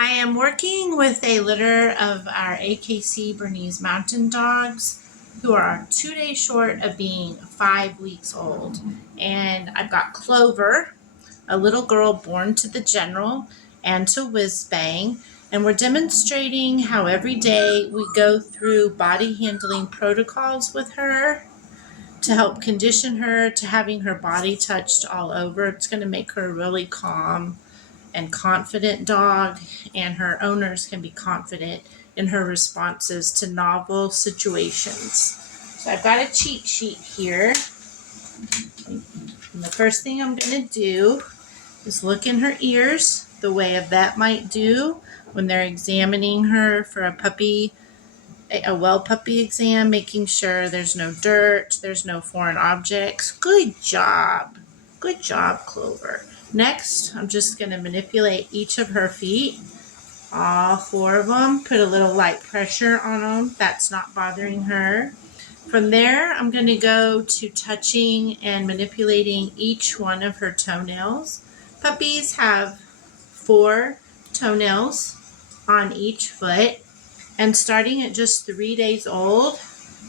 I am working with a litter of our AKC Bernese Mountain Dogs who are 2 days short of being 5 weeks old. And I've got Clover, a little girl born to the General and to Whiz Bang. And we're demonstrating how every day we go through body handling protocols with her to help condition her to having her body touched all over. It's going to make her really calm and confident dog, and her owners can be confident in her responses to novel situations. So I've got a cheat sheet here. And the first thing I'm going to do is look in her ears the way a vet might do when they're examining her for a well puppy exam, making sure there's no dirt, there's no foreign objects. Good job. Good job, Clover. Next, I'm just going to manipulate each of her feet, all 4 of them, put a little light pressure on them. That's not bothering her. From there, I'm going to go to touching and manipulating each one of her toenails. Puppies have 4 toenails on each foot, and starting at just 3 days old,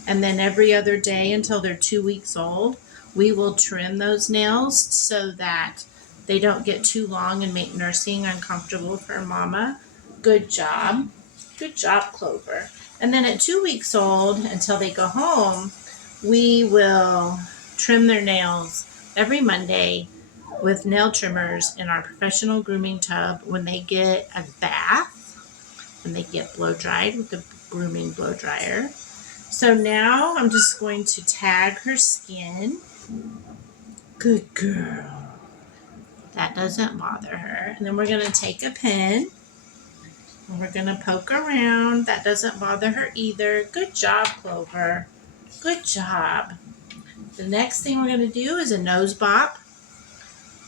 and then every other day until they're 2 weeks old, we will trim those nails so that they don't get too long and make nursing uncomfortable for mama. Good job. Good job, Clover. And then at 2 weeks old, until they go home, we will trim their nails every Monday with nail trimmers in our professional grooming tub when they get a bath, when they get blow dried with the grooming blow dryer. So now I'm just going to tag her skin. Good girl. That doesn't bother her. And then we're going to take a pin and we're going to poke around. That doesn't bother her either. Good job, Clover. Good job. The next thing we're going to do is a nose bop.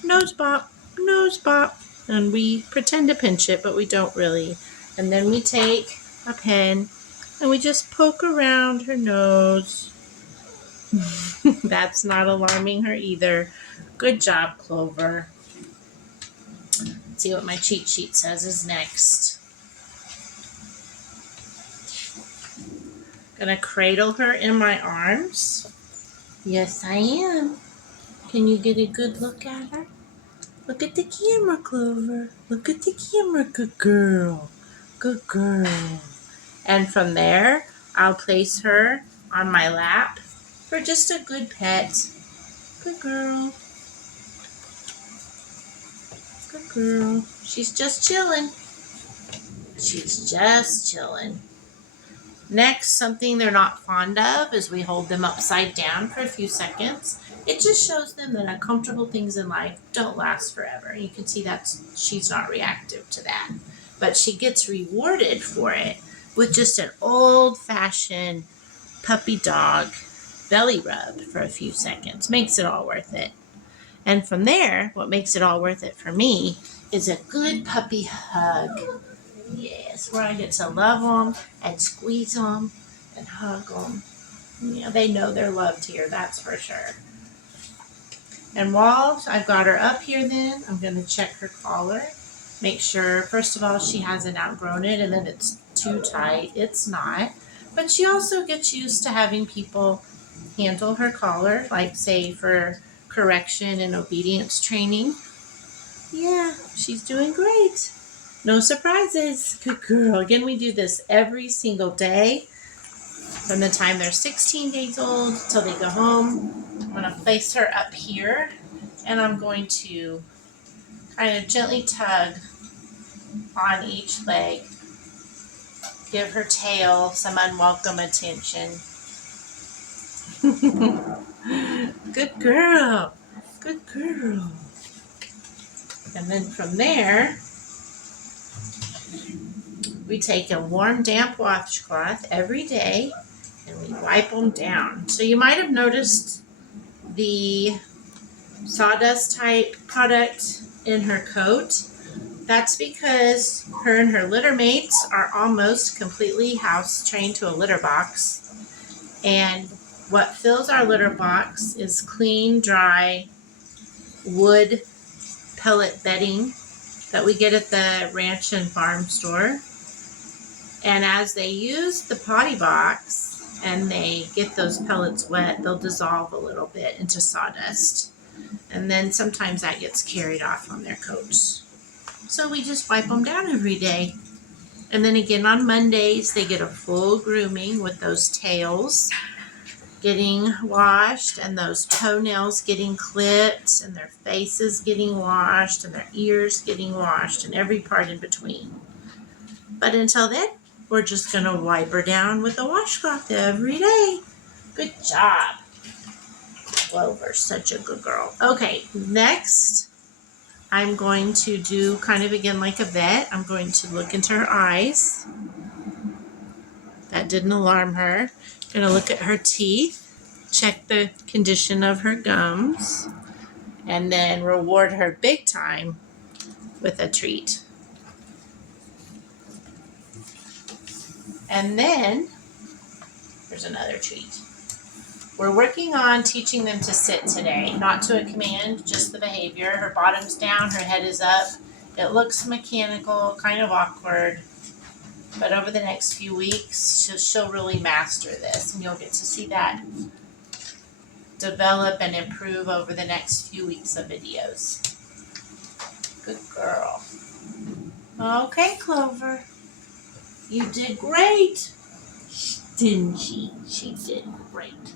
Nose bop, nose bop. And we pretend to pinch it, but we don't really. And then we take a pin and we just poke around her nose. That's not alarming her either. Good job, Clover. Let's see what my cheat sheet says is next. Gonna cradle her in my arms. Yes, I am. Can you get a good look at her? Look at the camera, Clover. Look at the camera. Good girl. Good girl. And from there, I'll place her on my lap for just a good pet. Good girl. Good girl. She's just chilling. She's just chilling. Next, something they're not fond of is we hold them upside down for a few seconds. It just shows them that uncomfortable things in life don't last forever. You can see that she's not reactive to that. But she gets rewarded for it with just an old-fashioned puppy dog belly rub for a few seconds. Makes it all worth it. And from there, what makes it all worth it for me is a good puppy hug. Yes, where I get to love them and squeeze them and hug them. Yeah, they know they're loved here, that's for sure. And while I've got her up here then, I'm going to check her collar. Make sure, first of all, she hasn't outgrown it and then it's too tight. It's not. But she also gets used to having people handle her collar, like say for correction and obedience training. Yeah, she's doing great. No surprises. Good girl. Again, we do this every single day from the time they're 16 days old till they go home. I'm going to place her up here and I'm going to kind of gently tug on each leg. Give her tail some unwelcome attention. Good girl. Good girl. And then from there, we take a warm, damp washcloth every day and we wipe them down. So you might have noticed the sawdust type product in her coat. That's because her and her litter mates are almost completely house trained to a litter box. And what fills our litter box is clean, dry wood pellet bedding that we get at the ranch and farm store. And as they use the potty box and they get those pellets wet, they'll dissolve a little bit into sawdust. And then sometimes that gets carried off on their coats. So we just wipe them down every day. And then again on Mondays, they get a full grooming with those tails getting washed and those toenails getting clipped and their faces getting washed and their ears getting washed and every part in between. But until then, we're just going to wipe her down with a washcloth every day. Good job. Clover, such a good girl. Okay, next, I'm going to do kind of again like a vet. I'm going to look into her eyes. That didn't alarm her. Going to look at her teeth, check the condition of her gums, and then reward her big time with a treat. And then, there's another treat. We're working on teaching them to sit today, not to a command, just the behavior. Her bottom's down, her head is up. It looks mechanical, kind of awkward. But over the next few weeks, she'll really master this, and you'll get to see that develop and improve over the next few weeks of videos. Good girl. Okay, Clover. You did great. Didn't she? She did great.